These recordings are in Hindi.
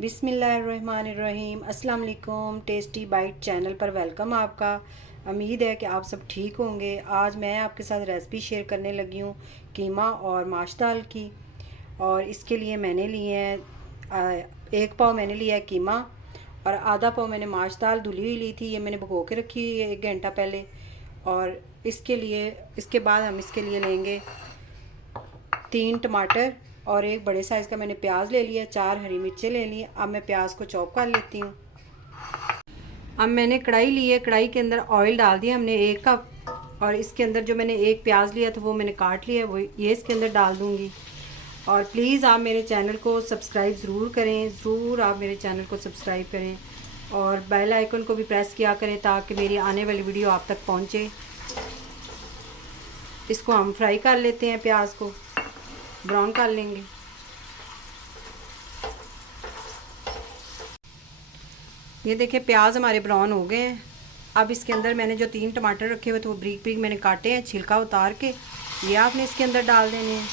बिस्मिल्लाहिर्रहमानिर्रहीम। अस्सलाम वालेकुम। टेस्टी बाइट चैनल पर वेलकम आपका। उम्मीद है कि आप सब ठीक होंगे। आज मैं आपके साथ रेसिपी शेयर करने लगी हूँ कीमा और माश दाल की। और इसके लिए मैंने लिए हैं 1 पाव मैंने लिया है कीमा और आधा पाव मैंने माश दाल धुली हुई ली थी। ये मैंने भिगो के रखी हुई है 1 घंटा पहले। और इसके बाद हम इसके लिए लेंगे 3 टमाटर और 1 बड़े साइज़ का मैंने प्याज ले लिया, 4 हरी मिर्चें ले ली। अब मैं प्याज को चॉप कर लेती हूँ। अब मैंने कढ़ाई ली है, कढ़ाई के अंदर ऑयल डाल दिया हमने 1 कप। और इसके अंदर जो मैंने 1 प्याज लिया था वो मैंने काट लिया, वो ये इसके अंदर डाल दूँगी। और प्लीज़ आप मेरे चैनल को सब्सक्राइब ज़रूर करें, ज़रूर आप मेरे चैनल को सब्सक्राइब करें और बेल आइकन को भी प्रेस किया करें ताकि मेरी आने वाली वीडियो आप तक पहुँचे। इसको हम फ्राई कर लेते हैं, प्याज को ब्राउन कर लेंगे। ये देखिए प्याज हमारे ब्राउन हो गए हैं। अब इसके अंदर मैंने जो 3 टमाटर रखे हुए थे वो ब्रीक ब्रीक मैंने काटे हैं, छिलका उतार के ये आपने इसके अंदर डाल देने हैं।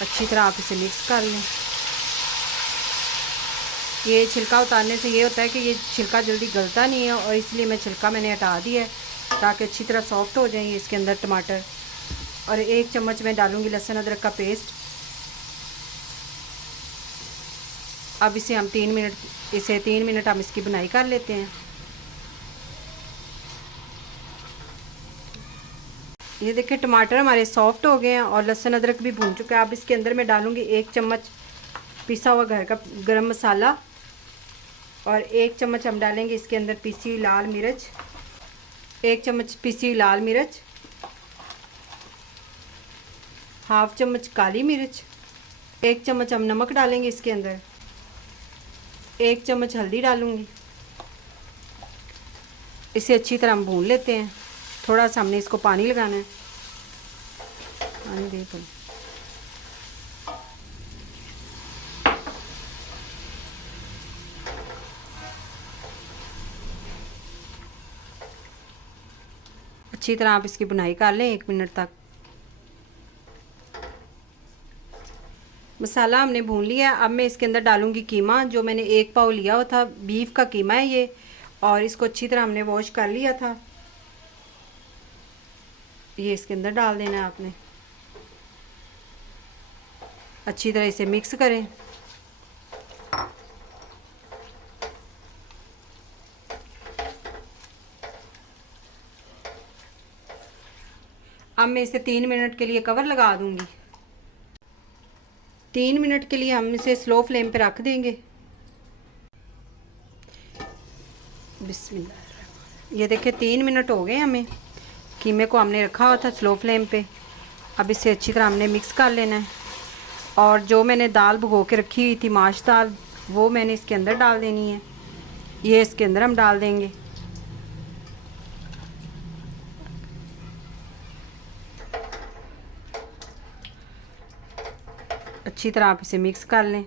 अच्छी तरह आप इसे मिक्स कर लें। ये छिलका उतारने से ये होता है कि ये छिलका जल्दी गलता नहीं है और इसलिए मैं छिलका मैंने हटा दिया है ताकि अच्छी तरह सॉफ्ट हो जाएंगे इसके अंदर टमाटर। और 1 चम्मच मैं डालूँगी लहसुन अदरक का पेस्ट। अब इसे हम 3 मिनट हम इसकी बुनाई कर लेते हैं। ये देखिए टमाटर हमारे सॉफ्ट हो गए हैं और लहसुन अदरक भी भून चुका है। अब इसके अंदर मैं डालूँगी 1 चम्मच पिसा हुआ घर का गरम मसाला और 1 चम्मच हम डालेंगे इसके अंदर पिसी हुई लाल मिर्च, 1 चम्मच पिसी हुई लाल मिर्च, हाफ चम्मच काली मिर्च, 1 चम्मच हम नमक डालेंगे इसके अंदर, 1 चम्मच हल्दी डालूँगी। इसे अच्छी तरह हम भून लेते हैं। थोड़ा सा हमने इसको पानी लगाना है। पानी देखो, अच्छी तरह आप इसकी बुनाई कर लें 1 मिनट तक। मसाला हमने भून लिया। अब मैं इसके अंदर डालूँगी कीमा, जो मैंने 1 पाव लिया हुआ था। बीफ का कीमा है ये और इसको अच्छी तरह हमने वॉश कर लिया था। ये इसके अंदर डाल देना है आपने। अच्छी तरह इसे मिक्स करें। अब मैं इसे 3 मिनट के लिए कवर लगा दूंगी। 3 मिनट के लिए हम इसे स्लो फ्लेम पे रख देंगे। बिस्मिल्लाह। ये देखिए 3 मिनट हो गए हमें। कीमे को हमने रखा हुआ था स्लो फ्लेम पे। अब इसे अच्छी तरह हमने मिक्स कर लेना है। और जो मैंने दाल भिगो के रखी हुई थी माश दाल, वो मैंने इसके अंदर डाल देनी है। ये इसके अंदर हम डाल देंगे। अच्छी तरह आप इसे मिक्स कर लें।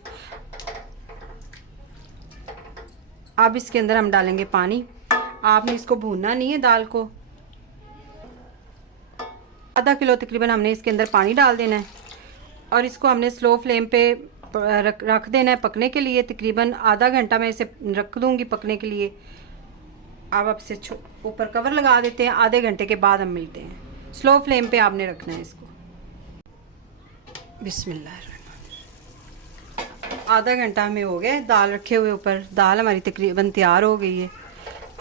अब इसके अंदर हम डालेंगे पानी। आपने इसको भूनना नहीं है दाल को। आधा किलो तकरीबन हमने इसके अंदर पानी डाल देना है और इसको हमने स्लो फ्लेम पे रख देना है पकने के लिए। तकरीबन आधा घंटा मैं इसे रख दूँगी पकने के लिए। अब आप इसे ऊपर कवर लगा देते हैं। आधे घंटे के बाद हम मिलते हैं। स्लो फ्लेम पे आपने रखना है इसको। बिस्मिल्लाह। आधा घंटा हमें हो गया दाल रखे हुए ऊपर। दाल हमारी तकरीबन तैयार हो गई है।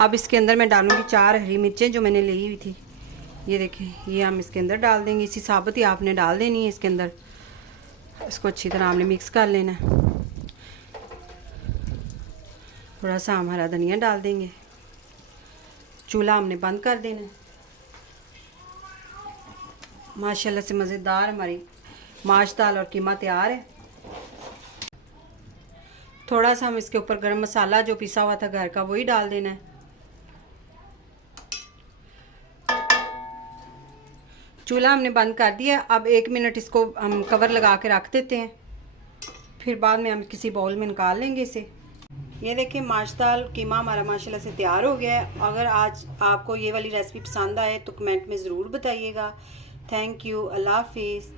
अब इसके अंदर मैं डालूँगी 4 हरी मिर्चें जो मैंने ली हुई थी। ये देखें, ये हम इसके अंदर डाल देंगे। इसी साबुत ही आपने डाल देनी है इसके अंदर। इसको अच्छी तरह हमने मिक्स कर लेना है। थोड़ा सा हम हरा धनिया डाल देंगे। चूल्हा हमने बंद कर देना है। माशाल्लाह से मज़ेदार हमारी माश दाल और कीमा तैयार है। थोड़ा सा हम इसके ऊपर गरम मसाला जो पिसा हुआ था घर का वही डाल देना है। चूल्हा हमने बंद कर दिया। अब 1 मिनट इसको हम कवर लगा के रख देते हैं, फिर बाद में हम किसी बाउल में निकाल लेंगे इसे। ये देखिए माश दाल कीमा हमारा माशाल्लाह से तैयार हो गया है। अगर आज आपको ये वाली रेसिपी पसंद आए तो कमेंट में ज़रूर बताइएगा। Thank you. अल्लाह हाफिज़।